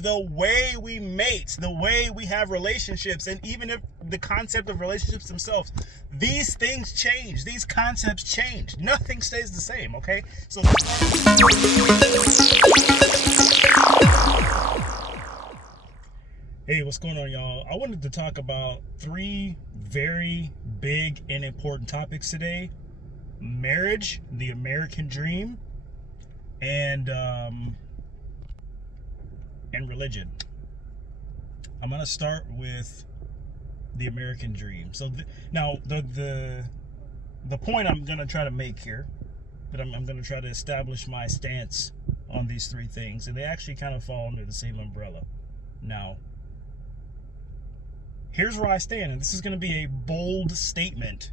The way we mate, the way we have relationships, and even if the concept of relationships themselves, these things change, these concepts change, nothing stays the same. Okay, so hey, what's going on, y'all? I wanted to talk about three very big and important topics today: marriage, the American dream, and religion. I'm gonna start with the American dream. So now the point I'm gonna try to make here, that I'm gonna try to establish my stance on these three things, and they actually kind of fall under the same umbrella. Now, here's where I stand, and this is gonna be a bold statement,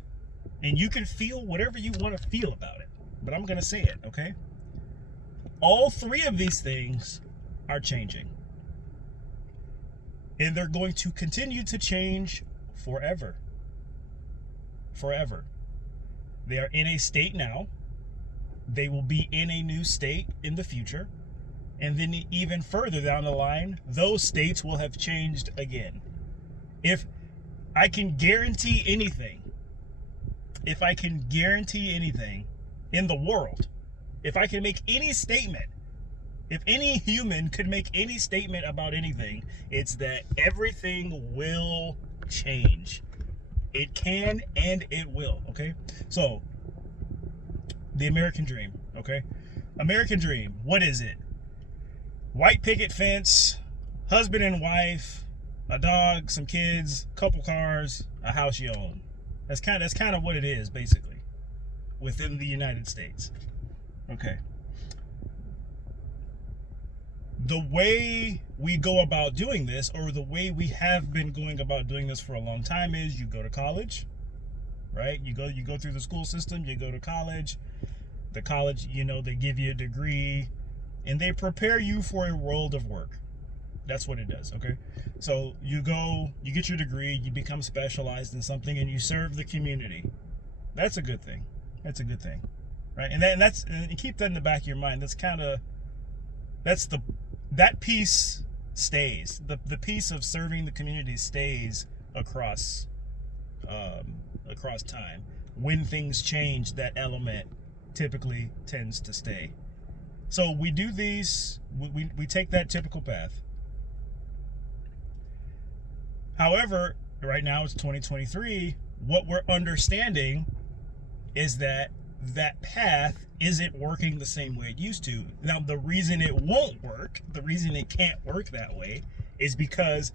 and you can feel whatever you want to feel about it, but I'm gonna say it, okay? All three of these things are changing. And they're going to continue to change forever. Forever. They are in a state now. They will be in a new state in the future. And then even further down the line, those states will have changed again. If I can guarantee anything in the world, if I can make any statement, if any human could make any statement about anything, it's that everything will change. It can and it will, okay? So, the American dream, okay? American dream, what is it? White picket fence, husband and wife, a dog, some kids, couple cars, a house you own. That's kind of what it is, basically, within the United States. Okay. The way we go about doing this, or the way we have been going about doing this for a long time, is you go to college, right? You go through the school system, you go to college. The college, they give you a degree, and they prepare you for a world of work. That's what it does, okay? So you get your degree, you become specialized in something, and you serve the community. That's a good thing. That's a good thing, right? And keep that in the back of your mind. That piece stays. The piece of serving the community stays across time. When things change, that element typically tends to stay. So we do these. We take that typical path. However, right now it's 2023. What we're understanding is that path isn't working the same way it used to. Now, the reason it won't work, the reason it can't work that way, is because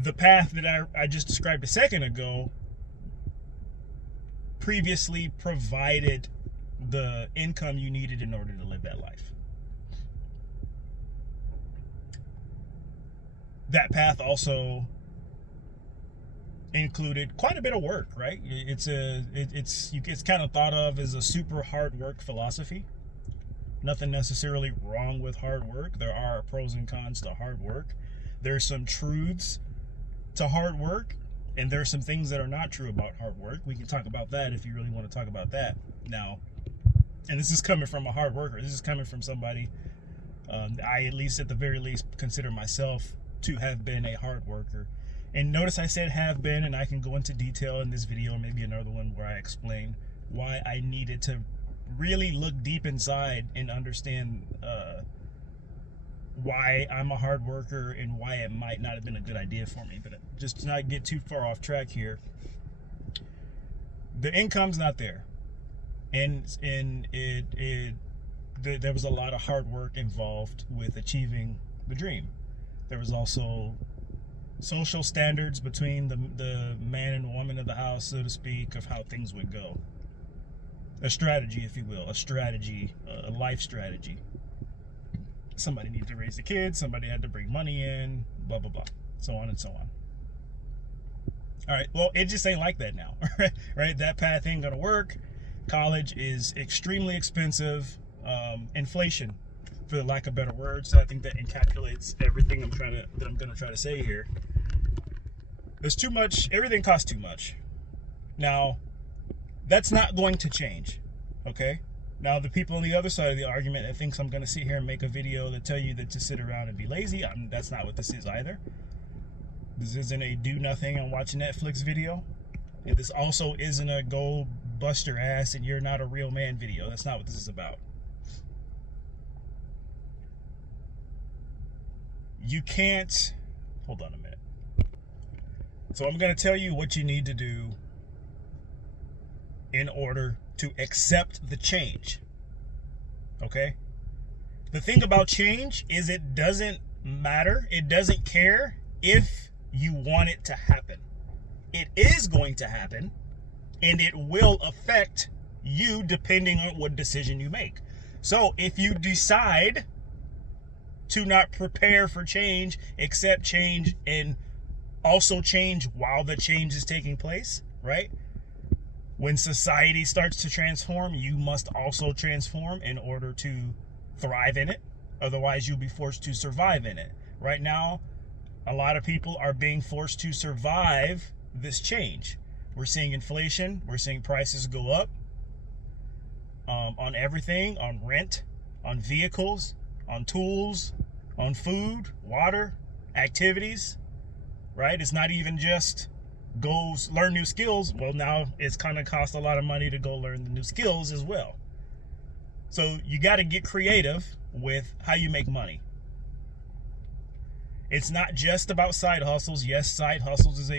the path that I just described a second ago previously provided the income you needed in order to live that life. That path also included quite a bit of work, right? It's kind of thought of as a super hard work philosophy. Nothing necessarily wrong with hard work. There are pros and cons to hard work. There's some truths to hard work, and there's some things that are not true about hard work. We can talk about that if you really want to talk about that now. And this is coming from a hard worker. This is coming from somebody I, at the very least, consider myself to have been a hard worker. And notice I said have been, and I can go into detail in this video, or maybe another one where I explain why I needed to really look deep inside and understand why I'm a hard worker and why it might not have been a good idea for me. But just to not get too far off track here, the income's not there, and there was a lot of hard work involved with achieving the dream. There was also social standards between the man and woman of the house, so to speak, of how things would go. A strategy, if you will, a life strategy. Somebody needed to raise the kids, somebody had to bring money in, blah, blah, blah, so on and so on. All right, well, it just ain't like that now, right? That path ain't gonna work. College is extremely expensive. Inflation, for the lack of better words. So I think that encapsulates everything I'm gonna try to say here. There's too much. Everything costs too much. Now, that's not going to change. Okay, Now, the people on the other side of the argument that thinks I'm going to sit here and make a video that tell you that to sit around and be lazy, that's not what this is either. This isn't a do nothing and watch a Netflix video. And this also isn't a go bust your ass and you're not a real man video. That's not what this is about. You can't, hold on a minute. So I'm going to tell you what you need to do in order to accept the change. Okay? The thing about change is it doesn't matter. It doesn't care if you want it to happen. It is going to happen, and it will affect you depending on what decision you make. So if you decide to not prepare for change, accept change, and also change while the change is taking place, right? When society starts to transform, you must also transform in order to thrive in it. Otherwise, you'll be forced to survive in it. Right now, a lot of people are being forced to survive this change. We're seeing inflation. We're seeing prices go up on everything, on rent, on vehicles, on tools, on food, water, activities, right? It's not even just go learn new skills. Well, now it's kind of cost a lot of money to go learn the new skills as well. So you got to get creative with how you make money. It's not just about side hustles. Yes, side hustles is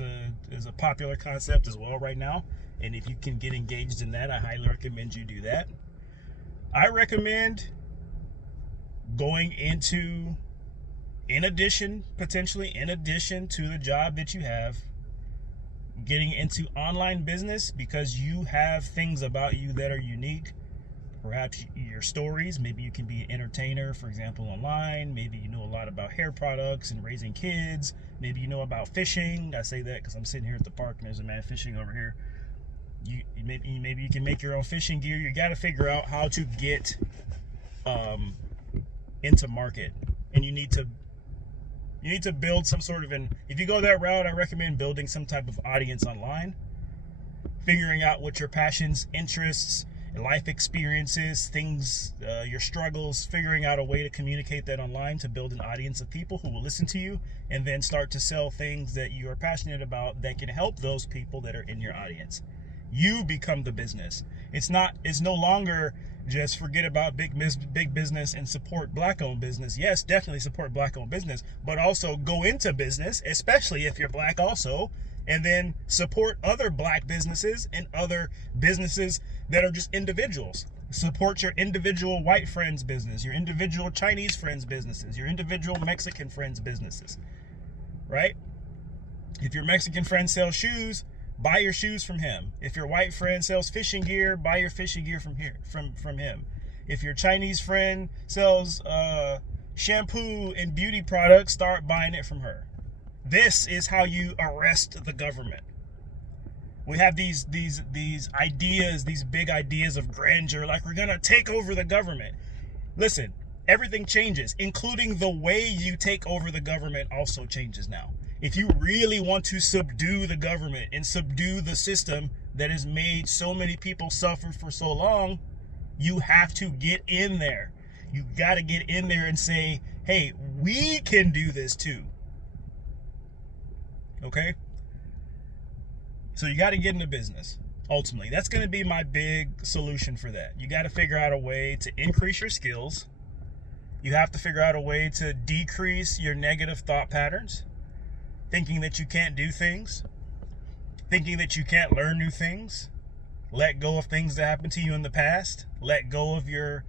a popular concept as well right now. And if you can get engaged in that, I highly recommend you do that. I recommend going into, potentially in addition to the job that you have, getting into online business because you have things about you that are unique. Perhaps your stories, maybe you can be an entertainer, for example, online. Maybe you know a lot about hair products and raising kids. Maybe you know about fishing. I say that because I'm sitting here at the park and there's a man fishing over here. Maybe you can make your own fishing gear. You got to figure out how to get into market, and you need to build some sort of if you go that route, I recommend building some type of audience online, figuring out what your passions, interests, life experiences, things, your struggles, figuring out a way to communicate that online to build an audience of people who will listen to you, and then start to sell things that you are passionate about that can help those people that are in your audience. You become the business. It's no longer just forget about big business and support black-owned business. Yes, definitely support black-owned business, but also go into business, especially if you're black also, and then support other black businesses and other businesses that are just individuals. Support your individual white friends' business, your individual Chinese friends' businesses, your individual Mexican friends' businesses, right? If your Mexican friend sells shoes, buy your shoes from him. If your white friend sells fishing gear, buy your fishing gear from him. If your Chinese friend sells shampoo and beauty products, start buying it from her. This is how you arrest the government. We have these ideas, these big ideas of grandeur, like we're gonna take over the government. Listen, everything changes, including the way you take over the government also changes now. If you really want to subdue the government and subdue the system that has made so many people suffer for so long, you have to get in there. You got to get in there and say, hey, we can do this too. Okay? So you got to get into business. Ultimately, that's going to be my big solution for that. You got to figure out a way to increase your skills. You have to figure out a way to decrease your negative thought patterns. Thinking that you can't do things, thinking that you can't learn new things, let go of things that happened to you in the past, let go of you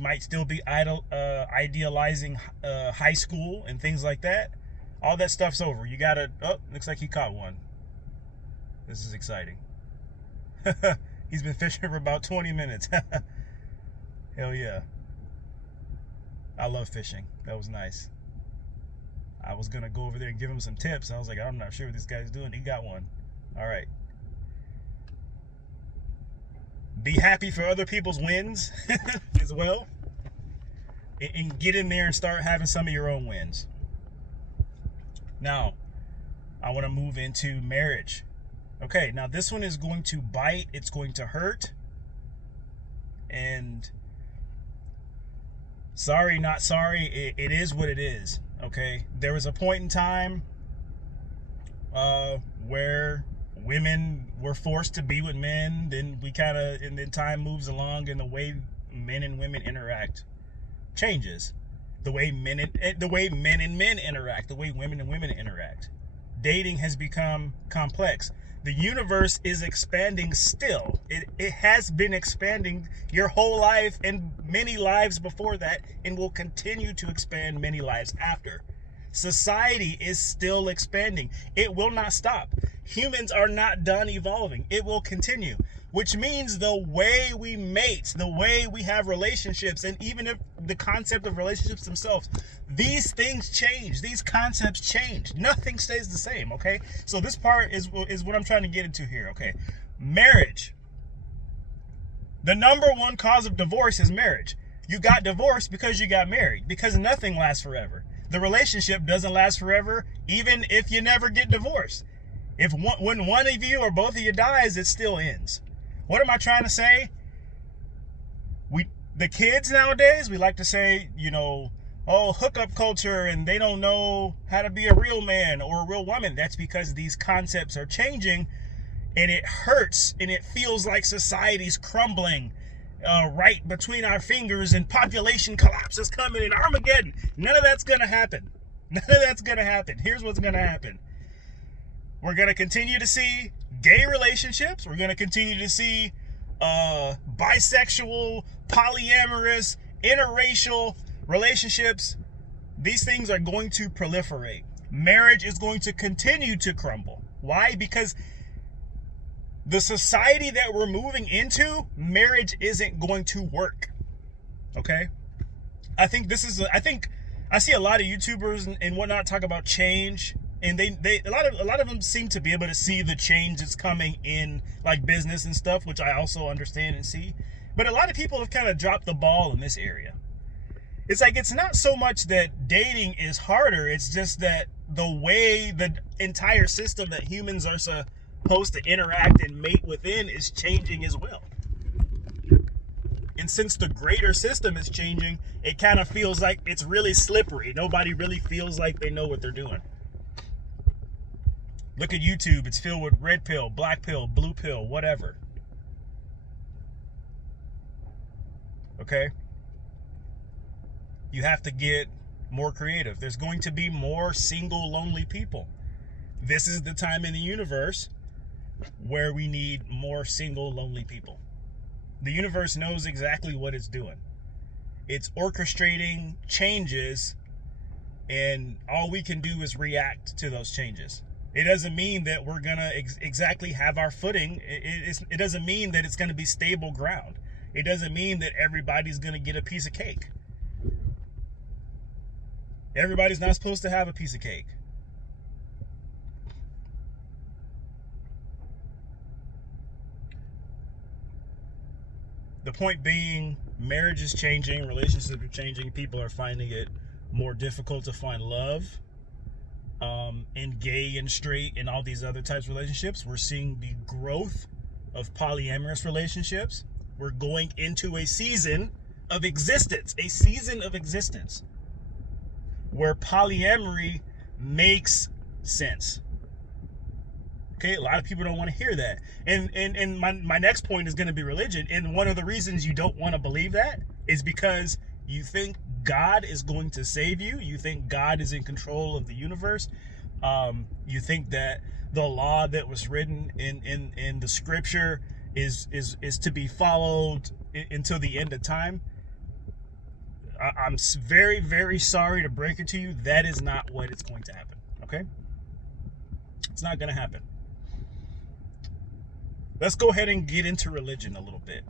might still be idealizing high school and things like that. All that stuff's over. You gotta, looks like he caught one. This is exciting. He's been fishing for about 20 minutes. Hell yeah. I love fishing. That was nice. I was going to go over there and give him some tips. I was like, I'm not sure what this guy's doing. He got one. All right. Be happy for other people's wins as well. And get in there and start having some of your own wins. Now, I want to move into marriage. Okay, now this one is going to bite. It's going to hurt. And sorry, not sorry, it is what it is. Okay, there was a point in time where women were forced to be with men. Then and then time moves along, and the way men and women interact changes. The way men and men interact, the way women and women interact. Dating has become complex. The universe is expanding still. It has been expanding your whole life and many lives before that, and will continue to expand many lives after. Society is still expanding. It will not stop. Humans are not done evolving. It will continue, which means the way we mate, the way we have relationships, and even if the concept of relationships themselves, these things change. These concepts change. Nothing stays the same, okay? So this part is what I'm trying to get into here, okay? Marriage. The number one cause of divorce is marriage. You got divorced because you got married, because nothing lasts forever. The relationship doesn't last forever, even if you never get divorced. When one of you or both of you dies, it still ends. What am I trying to say? The kids nowadays, we like to say, hookup culture, and they don't know how to be a real man or a real woman. That's because these concepts are changing, and it hurts, and it feels like society's crumbling right between our fingers, and population collapse is coming, and Armageddon. None of that's going to happen. None of that's going to happen. Here's what's going to happen. We're going to continue to see gay relationships. We're going to continue to see bisexual, polyamorous, interracial relationships. These things are going to proliferate. Marriage is going to continue to crumble. Why? Because the society that we're moving into, marriage isn't going to work. Okay? I see a lot of YouTubers and whatnot talk about change. And a lot of them seem to be able to see the change that's coming in like business and stuff, which I also understand and see. But a lot of people have kind of dropped the ball in this area. It's like, it's not so much that dating is harder. It's just that the way the entire system that humans are supposed to interact and mate within is changing as well. And since the greater system is changing, it kind of feels like it's really slippery. Nobody really feels like they know what they're doing. Look at YouTube. It's filled with red pill, black pill, blue pill, whatever. Okay? You have to get more creative. There's going to be more single, lonely people. This is the time in the universe where we need more single, lonely people. The universe knows exactly what it's doing. It's orchestrating changes, and all we can do is react to those changes. It doesn't mean that we're going to exactly have our footing. It doesn't mean that it's going to be stable ground. It doesn't mean that everybody's going to get a piece of cake. Everybody's not supposed to have a piece of cake. The point being, marriage is changing, relationships are changing, people are finding it more difficult to find love. In gay and straight and all these other types of relationships. We're seeing the growth of polyamorous relationships. We're going into a season of existence where polyamory makes sense. Okay, a lot of people don't want to hear that. And my next point is going to be religion. And one of the reasons you don't want to believe that is because you think God is going to save you. You think God is in control of the universe. You think that the law that was written in the scripture is to be followed until the end of time. I'm very, very sorry to break it to you. That is not what it's going to happen. Okay? It's not going to happen. Let's go ahead and get into religion a little bit.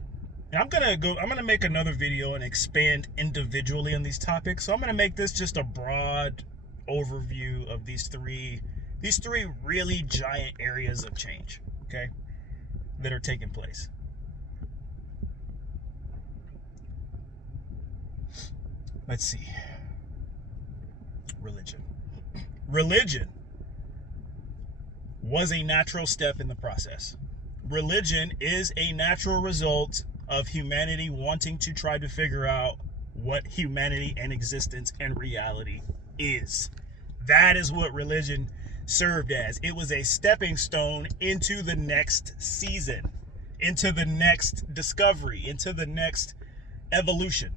And I'm gonna make another video and expand individually on these topics. So I'm gonna make this just a broad overview of these three really giant areas of change, okay, that are taking place. Let's see. Religion. Religion was a natural step in the process. Religion is a natural result of humanity wanting to try to figure out what humanity and existence and reality is. That is what religion served as. It was a stepping stone into the next season, into the next discovery, into the next evolution.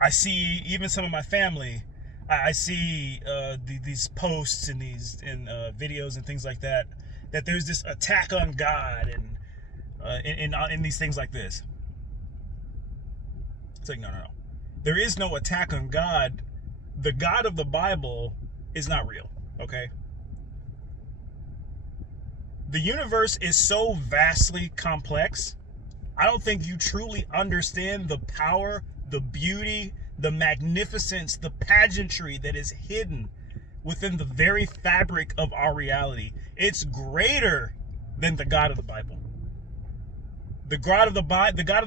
I see even some of my family, I see these posts and these videos and things like that, that there's this attack on God and in these things like this. It's like, no. There is no attack on God. The God of the Bible is not real, okay? The universe is so vastly complex. I don't think you truly understand the power, the beauty, the magnificence, the pageantry that is hidden within the very fabric of our reality. It's greater than the God of the Bible. The God of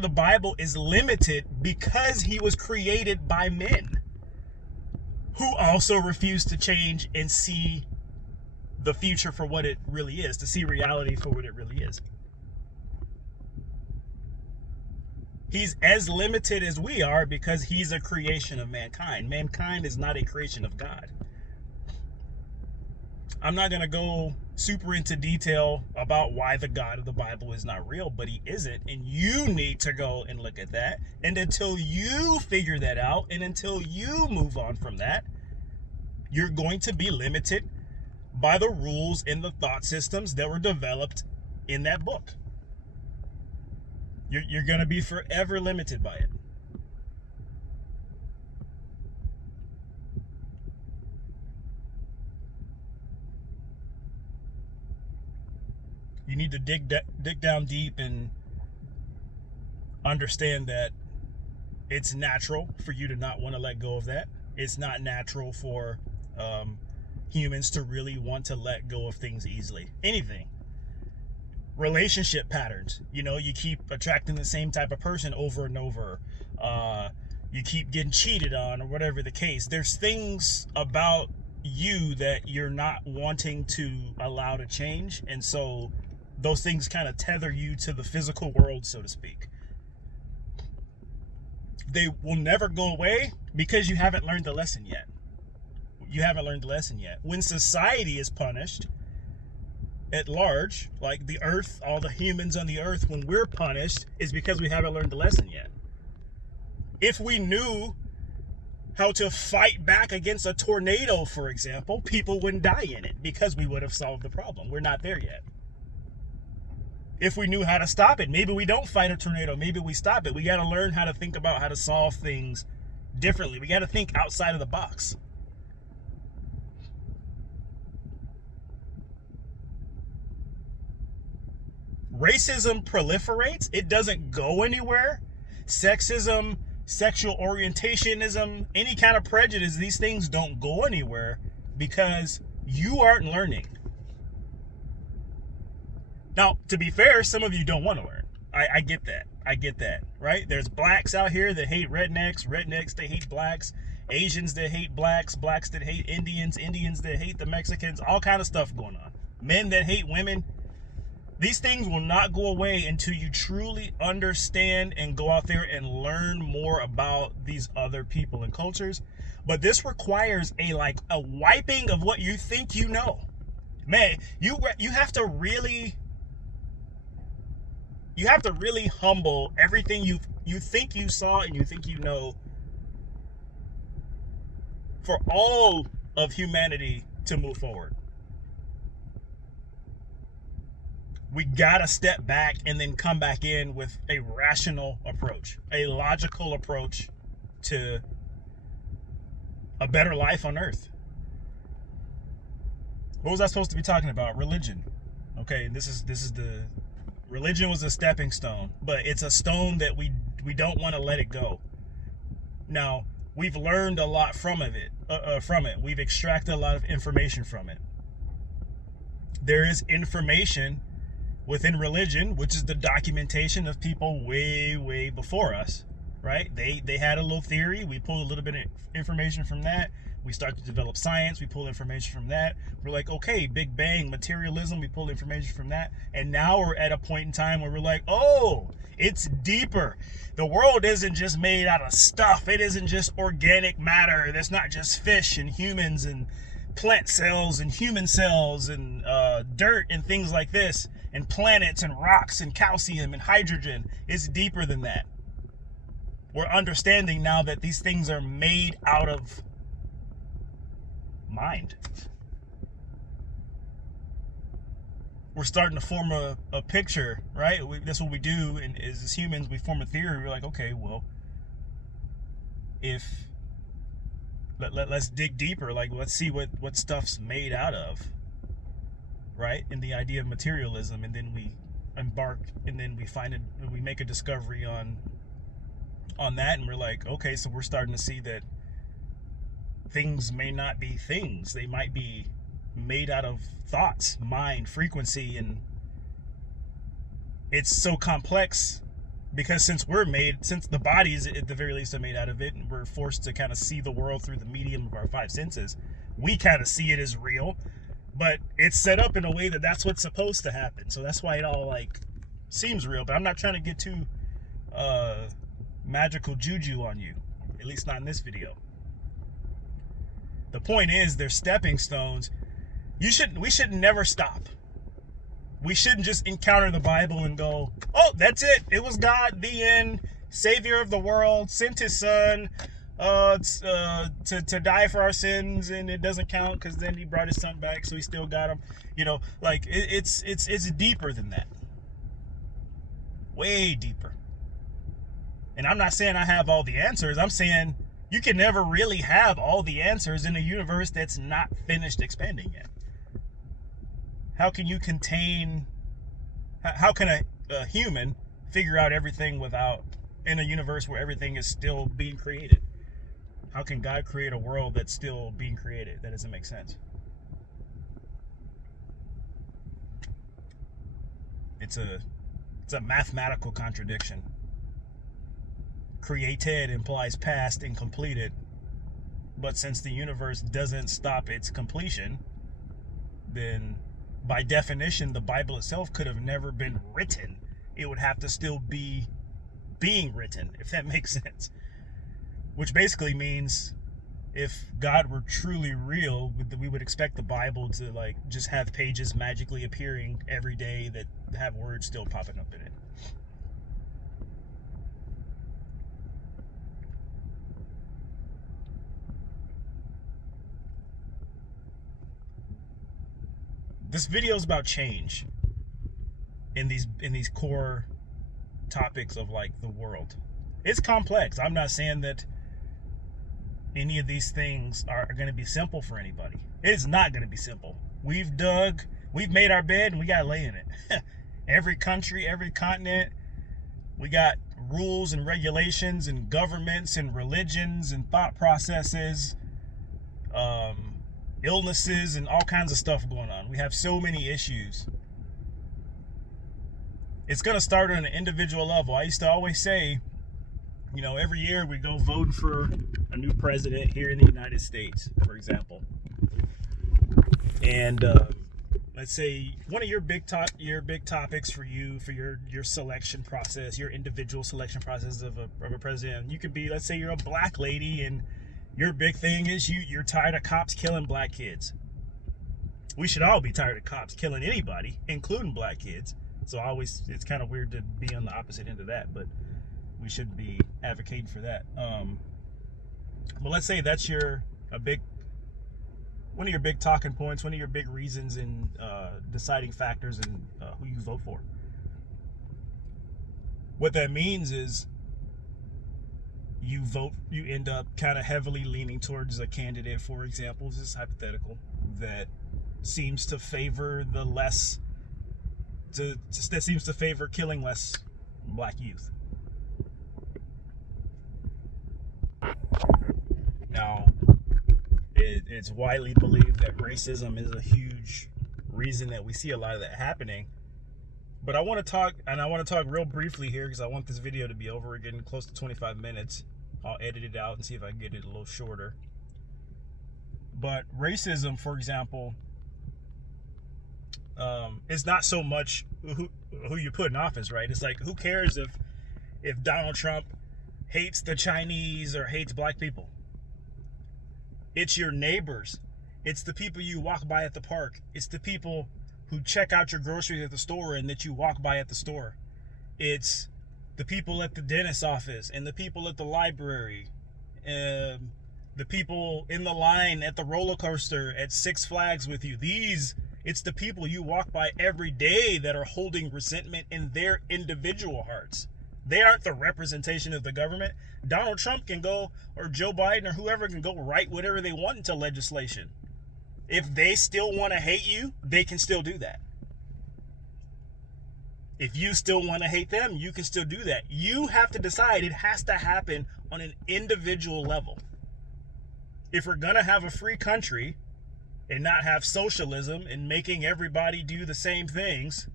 the Bible is limited because he was created by men who also refuse to change and see the future for what it really is, to see reality for what it really is. He's as limited as we are because he's a creation of mankind. Mankind is not a creation of God. I'm not going to go super into detail about why the God of the Bible is not real, but he isn't. And you need to go and look at that. And until you figure that out, and until you move on from that, you're going to be limited by the rules and the thought systems that were developed in that book. You're going to be forever limited by it. You need to dig down deep and understand that it's natural for you to not want to let go of that. It's not natural for humans to really want to let go of things easily. Anything. Relationship patterns. You know, you keep attracting the same type of person over and over. You keep getting cheated on, or whatever the case. There's things about you that you're not wanting to allow to change. And so those things kind of tether you to the physical world, so to speak. They will never go away because you haven't learned the lesson yet. You haven't learned the lesson yet. When society is punished at large, like the earth, all the humans on the earth, when we're punished, is because we haven't learned the lesson yet. If we knew how to fight back against a tornado, for example, people wouldn't die in it because we would have solved the problem. We're not there yet. If we knew how to stop it, maybe we don't fight a tornado, maybe we stop it. We got to learn how to think about how to solve things differently. We got to think outside of the box. Racism proliferates. It doesn't go anywhere. Sexism, sexual orientationism, any kind of prejudice, these things don't go anywhere because you aren't learning. Now, to be fair, some of you don't want to learn. I get that, right? There's blacks out here that hate rednecks that hate blacks, Asians that hate blacks that hate Indians that hate the Mexicans, all kind of stuff going on. Men that hate women. These things will not go away until you truly understand and go out there and learn more about these other people and cultures. But this requires a wiping of what you think you know. Man, you have to really humble everything you think you saw and you think you know for all of humanity to move forward. We gotta step back and then come back in with a rational approach, a logical approach to a better life on earth. What was I supposed to be talking about? Religion. Okay, this is the religion was a stepping stone, but it's a stone that we don't want to let it go. Now, we've learned a lot from it. We've extracted a lot of information from it. There is information within religion, which is the documentation of people way, way before us, right? They had a little theory. We pulled a little bit of information from that. We start to develop science. We pull information from that. We're like, okay, Big Bang, materialism. We pull information from that. And now we're at a point in time where we're like, oh, it's deeper. The world isn't just made out of stuff. It isn't just organic matter. There's not just fish and humans and plant cells and human cells and dirt and things like this, and planets and rocks and calcium and hydrogen. It's deeper than that. We're understanding now that these things are made out of mind. We're starting to form a picture, right? That's what we do, and as humans, we form a theory. We're like, okay, well, if let's dig deeper. Like, let's see what stuff's made out of, right? In the idea of materialism, and then we embark, and then we make a discovery on that, and we're like, okay, so we're starting to see that things may not be things. They might be made out of thoughts, mind, frequency, and it's so complex because since the bodies at the very least are made out of it, and we're forced to kind of see the world through the medium of our five senses, we kind of see it as real, but it's set up in a way that that's what's supposed to happen. So that's why it all like seems real. But I'm not trying to get too magical juju on you, at least not in this video. The point is, they're stepping stones. We should never stop. We shouldn't just encounter the Bible and go, oh, that's it. It was God, the end, Savior of the world, sent his son to die for our sins, and it doesn't count because then he brought his son back, so he still got him. You know, like it's deeper than that. Way deeper. And I'm not saying I have all the answers. I'm saying you can never really have all the answers in a universe that's not finished expanding yet. How can you how can a human figure out everything in a universe where everything is still being created? How can God create a world that's still being created? That doesn't make sense. It's a mathematical contradiction. Created implies past and completed. But since the universe doesn't stop its completion, then by definition, the Bible itself could have never been written. It would have to still be being written, if that makes sense. Which basically means if God were truly real, we would expect the Bible to like just have pages magically appearing every day that have words still popping up in it. This video is about change in these core topics of like the world. It's complex. I'm not saying that any of these things are going to be simple for anybody. It is not going to be simple. We've made our bed, and we got to lay in it. Every country, every continent, we got rules and regulations and governments and religions and thought processes, illnesses and all kinds of stuff going on. We have so many issues. It's going to start on an individual level. I used to always say, you know, every year we go voting for a new president here in the United States, for example. And let's say one of your big topics for your selection process, your individual selection process of a president. You could be, let's say you're a black lady, and your big thing is you're tired of cops killing black kids. We should all be tired of cops killing anybody, including black kids. So it's kind of weird to be on the opposite end of that, but we should be advocating for that. But let's say that's one of your big talking points, one of your big reasons in deciding factors in who you vote for. What that means is you end up kind of heavily leaning towards a candidate, for example, this is hypothetical, that seems to favor killing less black youth. Now, it's widely believed that racism is a huge reason that we see a lot of that happening. But I want to talk real briefly here because I want this video to be over. We're getting close to 25 minutes. I'll edit it out and see if I can get it a little shorter. But racism, for example, is not so much who you put in office, right? It's like, who cares if Donald Trump hates the Chinese or hates black people? It's your neighbors. It's the people you walk by at the park. It's the people who check out your groceries at the store and that you walk by at the store. It's the people at the dentist's office and the people at the library, the people in the line at the roller coaster at Six Flags with you. It's the people you walk by every day that are holding resentment in their individual hearts. They aren't the representation of the government. Donald Trump can go, or Joe Biden or whoever can go write whatever they want into legislation. If they still want to hate you, they can still do that. If you still want to hate them, you can still do that. You have to decide. It has to happen on an individual level. If we're going to have a free country and not have socialism and making everybody do the same things,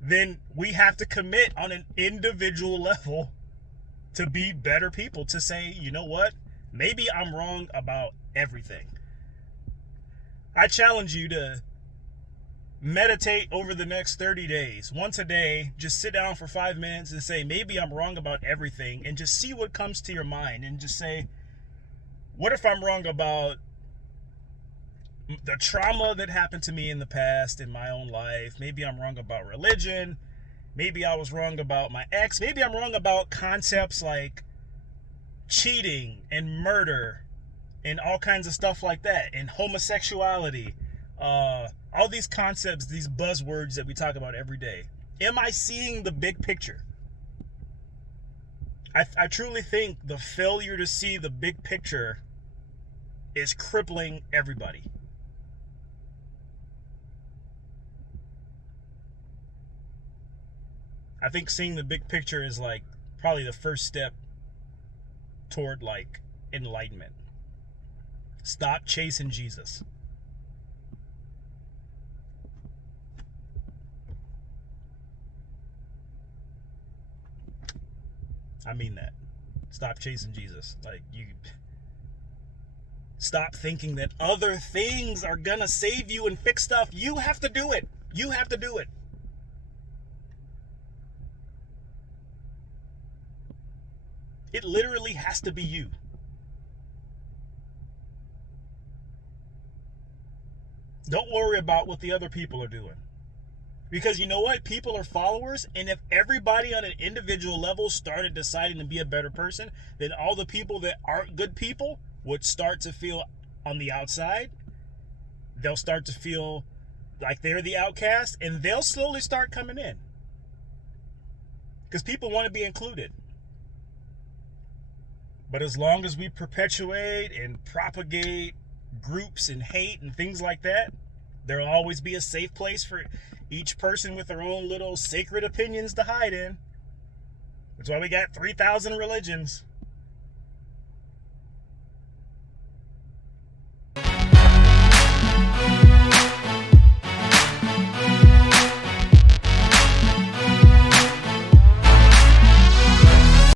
then we have to commit on an individual level to be better people, to say, you know what? Maybe I'm wrong about everything. I challenge you to meditate over the next 30 days. Once a day, just sit down for 5 minutes and say, maybe I'm wrong about everything, and just see what comes to your mind and just say, what if I'm wrong about the trauma that happened to me in the past in my own life? Maybe I'm wrong about religion. Maybe I was wrong about my ex. Maybe I'm wrong about concepts like cheating and murder and all kinds of stuff like that, and homosexuality, all these concepts, these buzzwords that we talk about every day. Am I seeing the big picture? I truly think the failure to see the big picture is crippling everybody. I think seeing the big picture is like probably the first step toward like enlightenment. Stop chasing Jesus. I mean that. Stop chasing Jesus. Like, you stop thinking that other things are gonna save you and fix stuff. You have to do it. You have to do it. It literally has to be you. Don't worry about what the other people are doing. Because you know what? People are followers, and if everybody on an individual level started deciding to be a better person, then all the people that aren't good people would start to feel on the outside. They'll start to feel like they're the outcast, and they'll slowly start coming in. Because people want to be included. But as long as we perpetuate and propagate groups and hate and things like that, there'll always be a safe place for each person with their own little sacred opinions to hide in. That's why we got 3,000 religions.